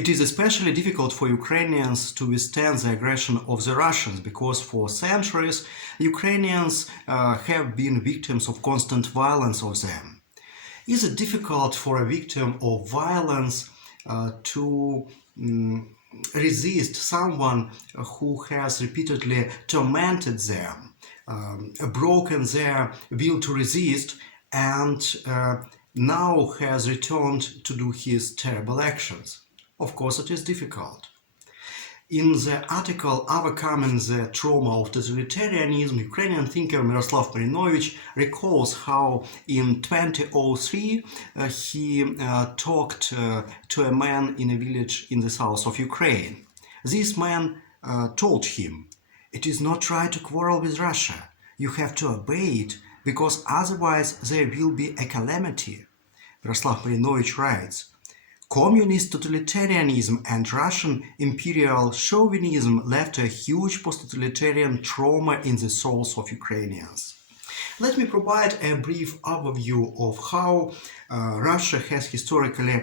It is especially difficult for Ukrainians to withstand the aggression of the Russians because for centuries Ukrainians have been victims of constant violence of them. Is it difficult for a victim of violence to resist someone who has repeatedly tormented them, broken their will to resist, and now has returned to do his terrible actions? Of course, it is difficult. In the article Overcoming the Trauma of Totalitarianism, Ukrainian thinker Myroslav Marinovich recalls how in 2003 he talked to a man in a village in the south of Ukraine. This man told him, "It is not right to quarrel with Russia. You have to obey it, because otherwise there will be a calamity." Myroslav Marinovich writes, "Communist totalitarianism and Russian imperial chauvinism left a huge post-totalitarian trauma in the souls of Ukrainians." Let me provide a brief overview of how Russia has historically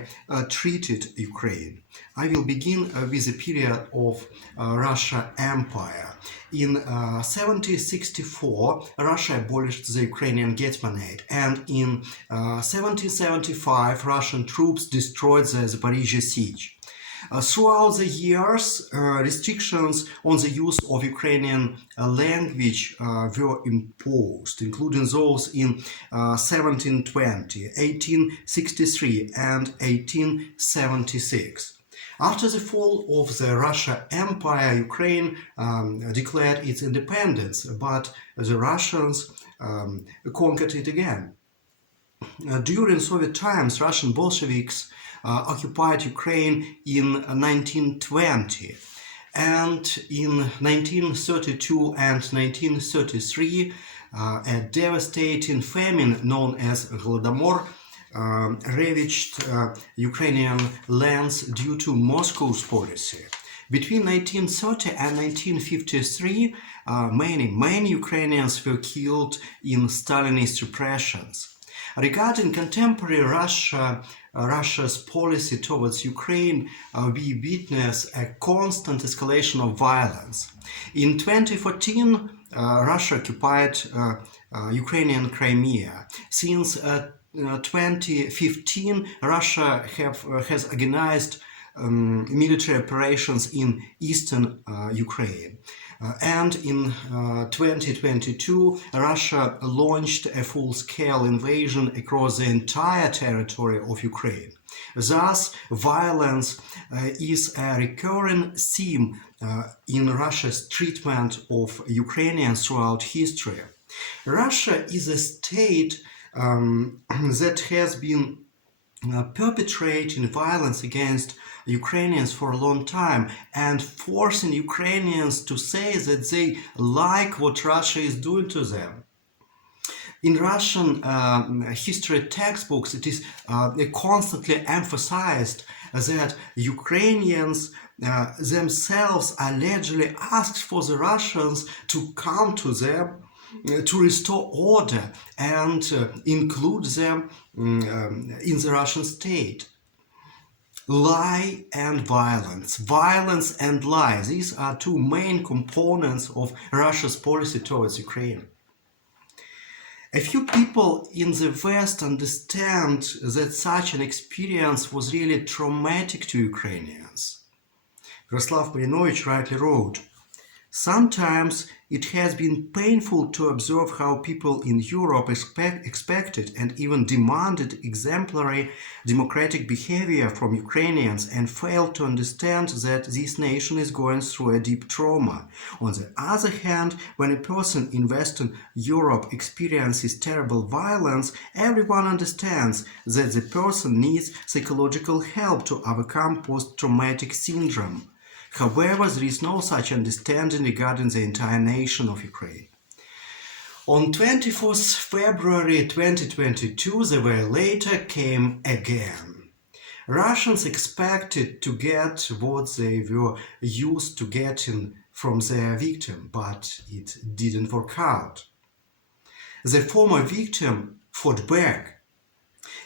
treated Ukraine. I will begin with the period of Russian Empire. In 1764, Russia abolished the Ukrainian Hetmanate, and in 1775, Russian troops destroyed the Zaporizhzhia siege. Throughout the years, restrictions on the use of Ukrainian language were imposed, including those in 1720, 1863 and 1876. After the fall of the Russian Empire, Ukraine declared its independence, but the Russians conquered it again. During Soviet times, Russian Bolsheviks occupied Ukraine in 1920, and in 1932 and 1933 a devastating famine known as Holodomor ravaged Ukrainian lands due to Moscow's policy. Between 1930 and 1953, many Ukrainians were killed in Stalinist repressions. Regarding contemporary Russia's policy towards Ukraine, we witness a constant escalation of violence. In 2014, Russia occupied Ukrainian Crimea. Since 2015, Russia has organized military operations in eastern Ukraine. And in 2022, Russia launched a full-scale invasion across the entire territory of Ukraine. Thus, violence is a recurring theme in Russia's treatment of Ukrainians throughout history. Russia is a state that has been perpetrating violence against Ukrainians for a long time and forcing Ukrainians to say that they like what Russia is doing to them. In Russian history textbooks, it is constantly emphasized that Ukrainians themselves allegedly asked for the Russians to come to them to restore order and include them in the Russian state. Lie and violence. Violence and lies. These are two main components of Russia's policy towards Ukraine. A few people in the West understand that such an experience was really traumatic to Ukrainians. Myroslav Marinovich rightly wrote, "Sometimes it has been painful to observe how people in Europe expected and even demanded exemplary democratic behavior from Ukrainians and failed to understand that this nation is going through a deep trauma. On the other hand, when a person in Western Europe experiences terrible violence, everyone understands that the person needs psychological help to overcome post-traumatic syndrome. However, there is no such understanding regarding the entire nation of Ukraine." On 24th February 2022, the violator came again. Russians expected to get what they were used to getting from their victim, but it didn't work out. The former victim fought back.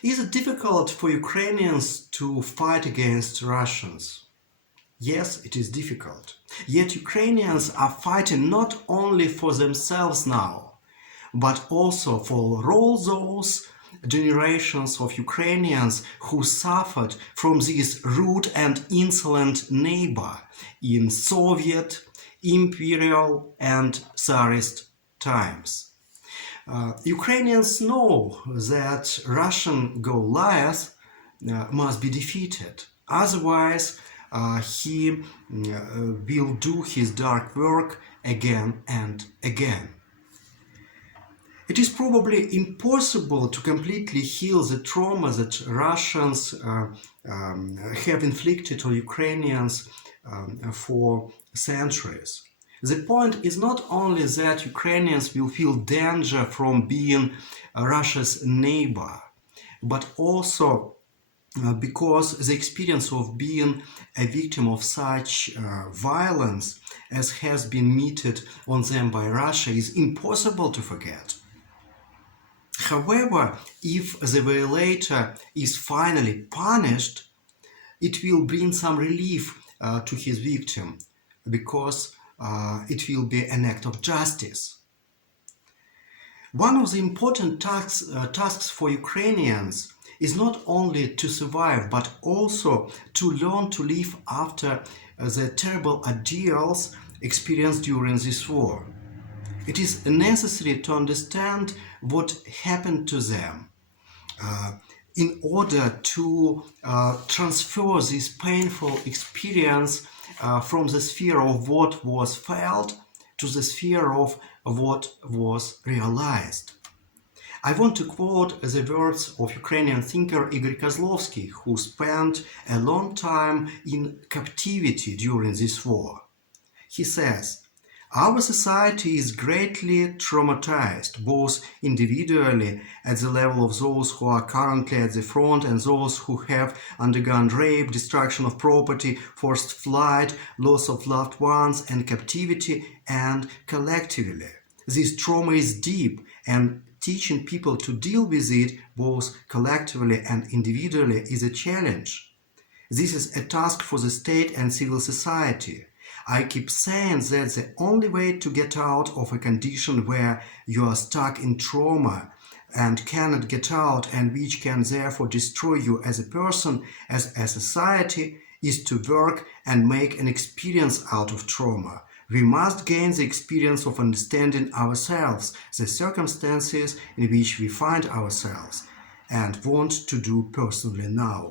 Is it difficult for Ukrainians to fight against Russians? Yes, it is difficult. Yet Ukrainians are fighting not only for themselves now, but also for all those generations of Ukrainians who suffered from this rude and insolent neighbor in Soviet, imperial and tsarist times. Ukrainians know that Russian Goliath must be defeated. Otherwise, he will do his dark work again and again. It is probably impossible to completely heal the trauma that Russians have inflicted on Ukrainians for centuries. The point is not only that Ukrainians will feel danger from being Russia's neighbor, but also because the experience of being a victim of such violence as has been meted on them by Russia is impossible to forget. However, if the violator is finally punished, it will bring some relief to his victim because it will be an act of justice. One of the important tasks for Ukrainians is not only to survive but also to learn to live after the terrible ordeals experienced during this war. It is necessary to understand what happened to them in order to transfer this painful experience from the sphere of what was felt to the sphere of what was realized. I want to quote the words of Ukrainian thinker Igor Kozlovsky, who spent a long time in captivity during this war. He says, "Our society is greatly traumatized, both individually at the level of those who are currently at the front and those who have undergone rape, destruction of property, forced flight, loss of loved ones, and captivity, and collectively. This trauma is deep, and teaching people to deal with it, both collectively and individually, is a challenge. This is a task for the state and civil society. I keep saying that the only way to get out of a condition where you are stuck in trauma and cannot get out and which can therefore destroy you as a person, as a society, is to work and make an experience out of trauma. We must gain the experience of understanding ourselves, the circumstances in which we find ourselves, and want to do personally now."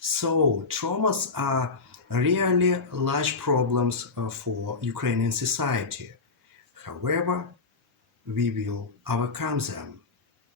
So, traumas are really large problems for Ukrainian society. However, we will overcome them.